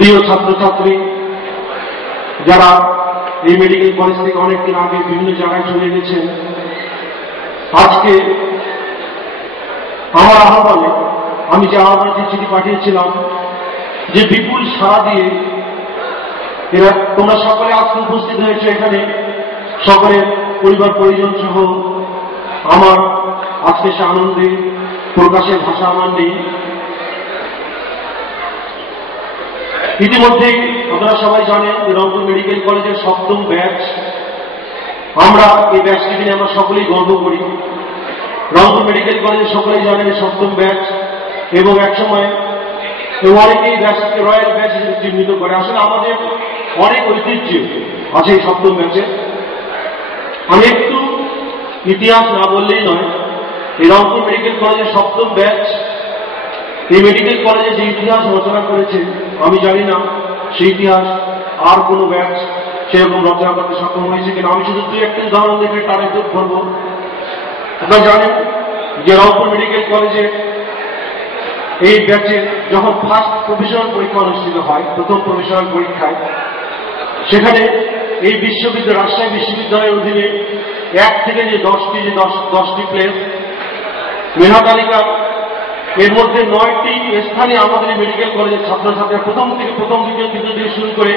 প্রিয় ছাত্রছাত্রী যারা এই মেডিকেল কলেজ থেকে অনেকদিন আগে বিভিন্ন জায়গায় চলে গেছেন, আজকে আমার আহ্বানে আমি যে আহ্বানটি চিঠি পাঠিয়েছিলাম, যে বিপুল সাড়া দিয়ে এরা তোমরা সকলে আজকে উপস্থিত হয়েছে এখানে, সকলের পরিবার পরিজন সহ, আমার আজকে সে আনন্দে প্রকাশের ভাষা আমার নেই। ইতিমধ্যেই আপনারা সবাই জানেন যে রংপুর মেডিকেল কলেজের 7ম ব্যাচ, আমরা এই ব্যাচটি নিয়ে আমরা সকলেই গর্ব করি। রংপুর মেডিকেল কলেজের সকলেই জানেন 7ম ব্যাচ, এবং একসময় অনেকেই ব্যাচকে রয়্যাল ব্যাচ হিসেবে চিহ্নিত করে। আসলে আমাদের অনেক ঐতিহ্য আছে এই 7ম ব্যাচে। আমি একটু ইতিহাস না বললেই নয়, এই রংপুর মেডিকেল কলেজের 7ম ব্যাচ এই মেডিকেল কলেজে যে ইতিহাস রচনা করেছে, আমি জানি না সেই ইতিহাস আর কোনো ব্যাচ সেরকম রচনা করতে সক্ষম হয়েছে কিনা। আমি শুধু 2-1টি উদাহরণ দেখে তার একটু ধরব। আপনারা জানেন যে রংপুর মেডিকেল কলেজে এই ব্যাচে যখন ফার্স্ট প্রফেশনাল পরীক্ষা অনুষ্ঠিত হয়, প্রথম প্রফেশনাল পরীক্ষায়, সেখানে এই বিশ্ববিদ্যালয় রাজশাহী বিশ্ববিদ্যালয়ের অধীনে 1 থেকে যে 10টি প্লেস মেধা তালিকা, এর মধ্যে 9টি স্থানে আমাদের মেডিকেল কলেজের ছাত্রছাত্রীরা প্রথম দ্বিতীয় থেকে শুরু করে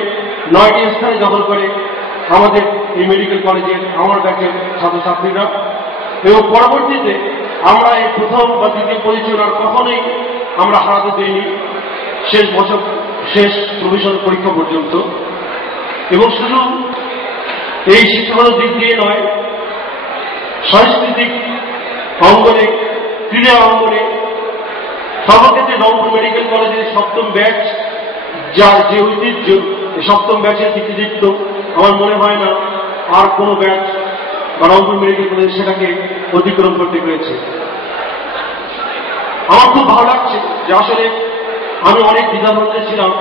9টি স্থানে দখল করে আমাদের এই মেডিকেল কলেজের আমার ব্যাচের ছাত্রছাত্রীরা। এবং পরবর্তীতে আমরা এই প্রথম বা দ্বিতীয় পজিশন আর কখনোই আমরা হারাতে দিইনি শেষ প্রফেশনাল পরীক্ষা পর্যন্ত। এবং শুধু এই শিক্ষাগত দিক দিয়ে নয়, সাংস্কৃতিক অঙ্গনে, ক্রীড়া অঙ্গনে, সর্বক্ষেত্রে রংপুর মেডিকেল কলেজের 7ম ব্যাচ যার যে ঐতিহ্য, 7ম ব্যাচের কৃতিত্ব আমার মনে হয় না আর কোনো ব্যাচ বা রংপুর মেডিকেল কলেজ সেটাকে অতিক্রম করতে পেরেছে। আমার খুব ভালো লাগছে যে আসলে আমি অনেক দ্বিধাদ্বন্দ্বে ছিলাম।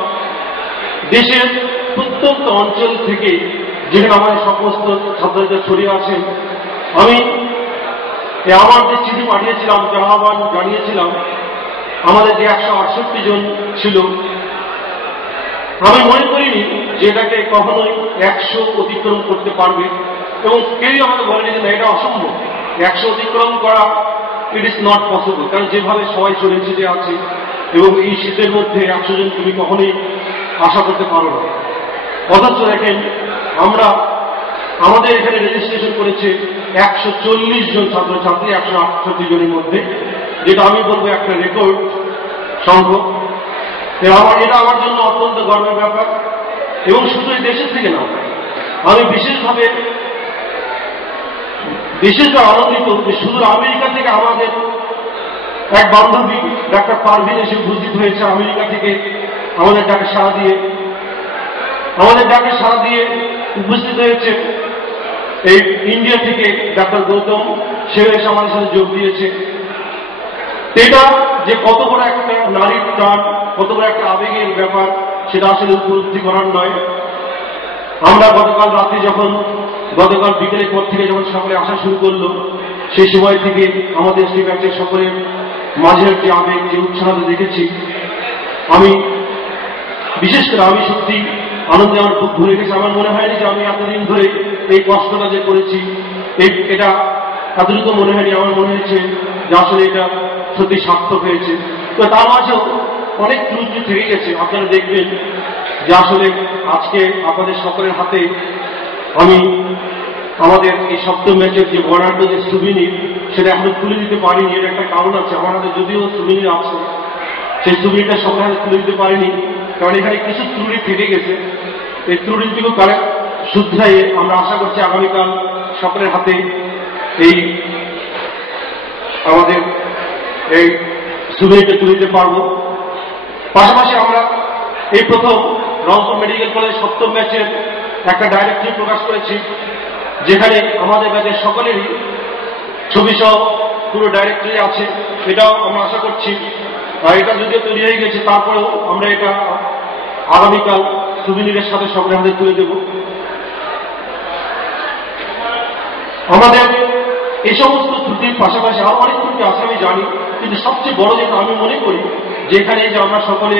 দেশের প্রত্যন্ত অঞ্চল থেকে যেখানে আমাদের সমস্ত ছাত্রছাত্রীরা ছড়িয়ে আছেন, আমি আমার যে চিঠি পাঠিয়েছিলাম, যে আহ্বান জানিয়েছিলাম, আমাদের যে 168 জন ছিল, আমি মনে করিনি যে এটাকে কখনোই 100 অতিক্রম করতে পারবে। এবং কেউই আমাকে বলেনি যে না, এটা অসম্ভব, 100 অতিক্রম করা ইট ইজ নট পসিবল। কারণ যেভাবে সবাই চলে ছিটে আছে, এবং এই শীতের মধ্যে 100 জন তুমি কখনোই আশা করতে পারো না। অথচ দেখেন, আমাদের এখানে রেজিস্ট্রেশন করেছে 140 জন ছাত্রছাত্রী 168 জনের মধ্যে, যেটা আমি বলবো একটা রেকর্ড সংখ্যক। এটা আমার জন্য অত্যন্ত গর্বের ব্যাপার। এবং শুধু এই দেশের থেকে না, আমি বিশেষভাবে আনন্দিত যে শুধু আমেরিকা থেকে আমাদের এক বান্ধবী ডাক্তার পারভিন এসে উপস্থিত হয়েছে। আমেরিকা থেকে আমাদের ডাকে সাড়া দিয়ে উপস্থিত হয়েছে। এই ইন্ডিয়া থেকে ডাক্তার গৌতম, সে এসে আমাদের সাথে যোগ দিয়েছে। এটা যে কত বড় একটা নারীর প্রাণ, কত বড় একটা আবেগের ব্যাপার, সেটা আসলে উপলব্ধি করার নয়। আমরা গতকাল বিকেলের পর থেকে যখন সকলে আসা শুরু করলো, সেই সময় থেকে আমাদের সেই ব্যাচের সকলের মাঝের যে আবেগ, যে উৎসাহতা দেখেছি, বিশেষ করে আমি সত্যি আনন্দে আমার বুক ভরে গেছে। আমার মনে হয়নি যে আমি এতদিন ধরে এই কষ্টটা যে করেছি, এটা এতটুকু মনে হয়নি। আমার মনে হয়েছে যে আসলে এটা সত্যি সার্থক হয়েছে। তো তার মাঝেও অনেক ত্রুটি থেকে গেছে। আপনারা দেখবেন যে আসলে আজকে আপনাদের সকলের হাতে আমি আমাদের এই 7ম ব্যাচের যে বর্ণাঢ্য যে সুবিনির, সেটা এখনো তুলে দিতে পারিনি। এর একটা কারণ আছে। আমার হাতে যদিও সুবিনির আছে, সেই সুবিনিটা সবার হাতে তুলে দিতে পারিনি, কারণ এখানে কিছু ত্রুটি থেকে গেছে। এই ত্রুটিগুলো শুধরাইয়ে আমরা আশা করছি আগামীকাল সকলের হাতে আমাদের এই সুবিনিটা তুলে দিতে পারবো। পাশাপাশি আমরা এই প্রথম রংপুর মেডিকেল কলেজ 7ম ব্যাচের একটা ডাইরেক্টরি প্রকাশ করেছি, যেখানে আমাদের ব্যাচের সকলেরই ছবি সহ পুরো ডাইরেক্টরি আছে। এটাও আমরা আশা করছি, এটা যদিও তৈরি হয়ে গেছে, তারপরেও আমরা এটা আগামীকাল সুবিনিরের সাথে সকলের হাতে তুলে দেব। আমাদের এই সমস্ত ত্রুটির পাশাপাশি আরো অনেক ত্রুটি আছে আমি জানি, কিন্তু সবচেয়ে বড় যেটা আমি মনে করি, যেখানে যে আমরা সকলে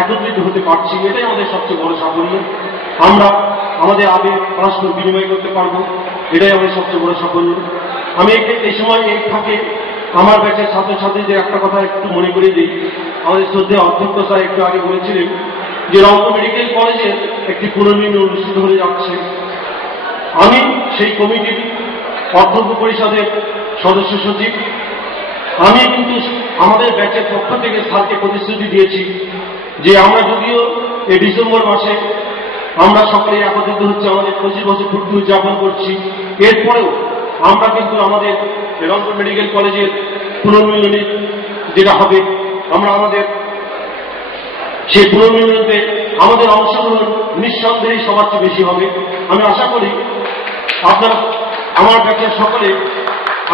একত্রিত হতে পারছি, এটাই আমাদের সবচেয়ে বড় সাফল্য। আমরা আমাদের আবেগ পরস্পর বিনিময় করতে পারবো, এটাই আমাদের সবচেয়ে বড় সাফল্য। আমি এই সময় এই ফাঁকে আমার ব্যাচের ছাত্রছাত্রীদের একটা কথা একটু মনে করে দিই। আমাদের শ্রদ্ধেয় অধ্যক্ষ স্যার একটু আগে বলেছিলেন যে রংপুর মেডিকেল কলেজের একটি পুনর্নির্মাণ অনুষ্ঠিত হয়ে যাচ্ছে। আমি সেই কমিটির অধ্যক্ষ পরিষদের সদস্য সচিব। আমি কিন্তু আমাদের ব্যাচের পক্ষ থেকে স্যারকে প্রতিশ্রুতি দিয়েছি যে আমরা যদিও এই ডিসেম্বর মাসে আমরা সকলেই একত্রিত হচ্ছে, আমাদের 25 বছর পূর্তি উদযাপন করছি, এরপরেও আমরা কিন্তু আমাদের রংপুর মেডিকেল কলেজের পুনর্মিলনী যেটা হবে, আমরা আমাদের সেই পুনর্মিলনীতে আমাদের অংশগ্রহণ নিঃসন্দেহে সবার চেয়ে বেশি হবে। আমি আশা করি আপনারা আমার ব্যাচের সকলে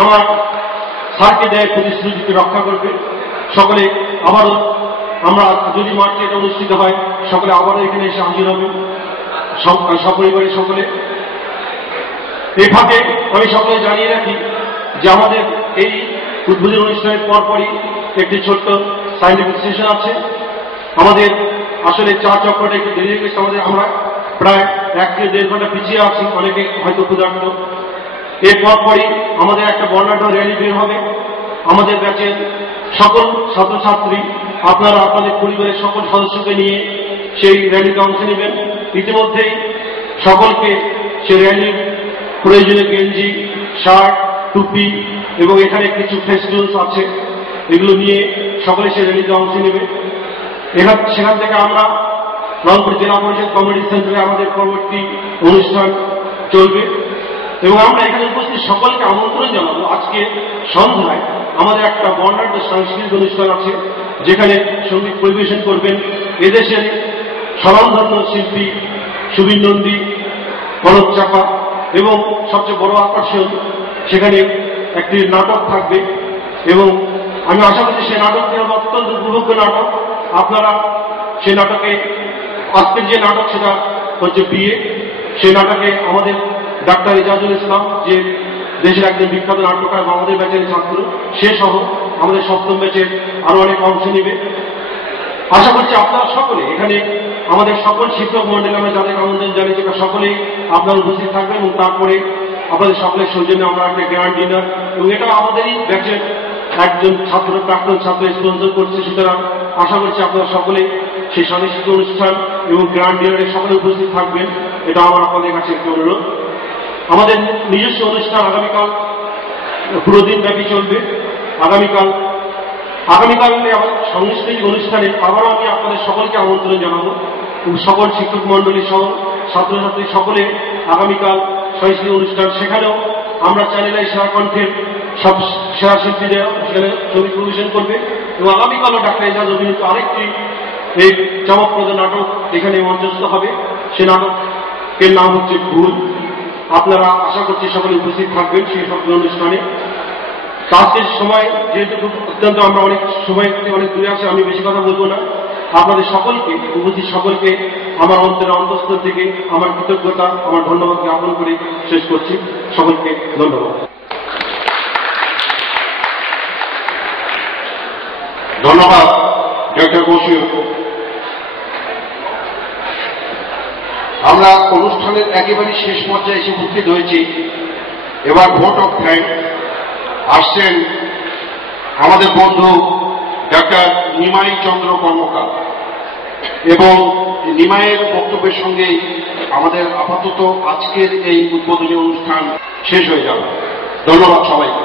আমার স্যারকে দেয় প্রতিশ্রুতিকে রক্ষা করবে। সকলে আবারও আমরা যদি মার্চে এটা অনুষ্ঠিত হয়, সকলে আবারও এখানে এসে হাজির হবে সপরিবারের সকলে। এই ফাঁকে আমি সকলে জানিয়ে রাখি যে আমাদের এই উদ্বোধন অনুষ্ঠানের পরপরই একটি ছোট্ট সাইন্টিফিক সেশন আছে। আমাদের আসলে চা চক্রটা একটু দেরি হয়ে গেছে, আমরা প্রায় 1 থেকে 1.5 ঘন্টা পিছিয়ে আছি, অনেকে হয়তো ক্ষুধার্ত। এর পরপরই আমাদের একটা বর্ণাঢ্য র্যালি বের হবে। আমাদের ব্যাচের সকল ছাত্রছাত্রী আপনারা আপনাদের পরিবারের সকল সদস্যকে নিয়ে সেই র্যালিতে অংশ নেবেন। ইতিমধ্যেই সকলকে সেই র্যালির প্রয়োজনীয় গেঞ্জি, শার্ট, টুপি এবং এখানে কিছু ফেস্টিভ্যালস আছে, এগুলো নিয়ে সকলে সেই র্যালিতে অংশ নেবে। সেখান থেকে আমরা রংপুর জেলা পরিষদ কমিউনিটি সেন্টারে আমাদের পরবর্তী অনুষ্ঠান চলবে এবং আমরা এখানে উপস্থিত সকলকে আমন্ত্রণ জানাবো। আজকে সন্ধ্যায় আমাদের একটা বর্ণাঢ্য সাংস্কৃতিক অনুষ্ঠান আছে, যেখানে সঙ্গীত পরিবেশন করবেন এদেশের স্বনামধন্য শিল্পী সুবীর নন্দী, কনক চাপা এবং সবচেয়ে বড় আকর্ষণ সেখানে একটি নাটক থাকবে এবং আমি আশা করছি সেই নাটকটি হবে অত্যন্ত উপভোগ্য নাটক। আপনারা সেই নাটকে, আজকের যে নাটক সেটা হচ্ছে বিয়ে, সেই নাটকে আমাদের ডাক্তার এজাজুল ইসলাম, যে দেশের একজন বিখ্যাত নাট্যকার, আমাদের ব্যাচের ছাত্র, সে সহ আমাদের সপ্তম ব্যাচের আরো অনেক অংশ নেবে। আশা করছি আপনারা সকলে এখানে আমাদের সকল শিক্ষক মন্ডলী আমরা যাদের আমন্ত্রণ জানিয়েছি সকলেই আপনারা উপস্থিত থাকবেন এবং তারপরে আপনাদের সকলের সৌজন্যে আমরা একটা গ্র্যান্ড ডিনার, এবং এটা আমাদেরই ব্যাচের একজন ছাত্র, প্রাক্তন ছাত্র স্পন্সর করছে। সুতরাং আশা করছি আপনারা সকলে সেই সাংস্কৃতিক অনুষ্ঠান এবং গ্র্যান্ড ডিনারে সকলে উপস্থিত থাকবেন, এটা আমার আপনাদের কাছে একটি অনুরোধ। আমাদের নিজস্ব অনুষ্ঠান আগামীকাল পুরো দিন ব্যাপী চলবে। আগামীকাল সাংস্কৃতিক অনুষ্ঠানে আবারও আমি আপনাদের সকলকে আমন্ত্রণ জানাবো। সকল শিক্ষক মন্ডলী সহ ছাত্রছাত্রী সকলে আগামীকাল সাংস্কৃতিক অনুষ্ঠান, সেখানেও আমরা চ্যানেলে সেরা কণ্ঠের সব সেরা শিল্পীরা সেখানে ছবি পরিবেশন করবে এবং আগামীকালও ডাক্তার এজাজ অভিনীত আরেকটি এই চমকপ্রদ নাটক এখানে মঞ্চস্থ হবে। সে নাটকের নাম হচ্ছে ভুল। আপনারা আশা করছি সকলে উপস্থিত থাকবেন সেই সব অনুষ্ঠানে। আজকের সময় যেহেতু অত্যন্ত আমরা অনেক সময় অনেক দূরে আছে, আমি বেশি কথা বলবো না। আপনাদের সকলকে, উপস্থিত সকলকে আমার অন্তরের অন্তঃস্থল থেকে আমার কৃতজ্ঞতা, আমার ধন্যবাদ জ্ঞাপন করে শেষ করছি। সকলকে ধন্যবাদ। ধন্যবাদ ডক্টর বসু। আমরা অনুষ্ঠানের একেবারে শেষ পর্যায়ে এসে উপস্থিত হয়েছি। এবার ভোট অফ থ্যাঙ্ক আসছেন আমাদের বন্ধু ডক্টর নিমাই চন্দ্র কর্মকার, এবং নিমাইয়ের বক্তব্যের সঙ্গে আমাদের আপাতত আজকের এই উদ্বোধনী অনুষ্ঠান শেষ হয়ে যাবে। ধন্যবাদ সবাইকে।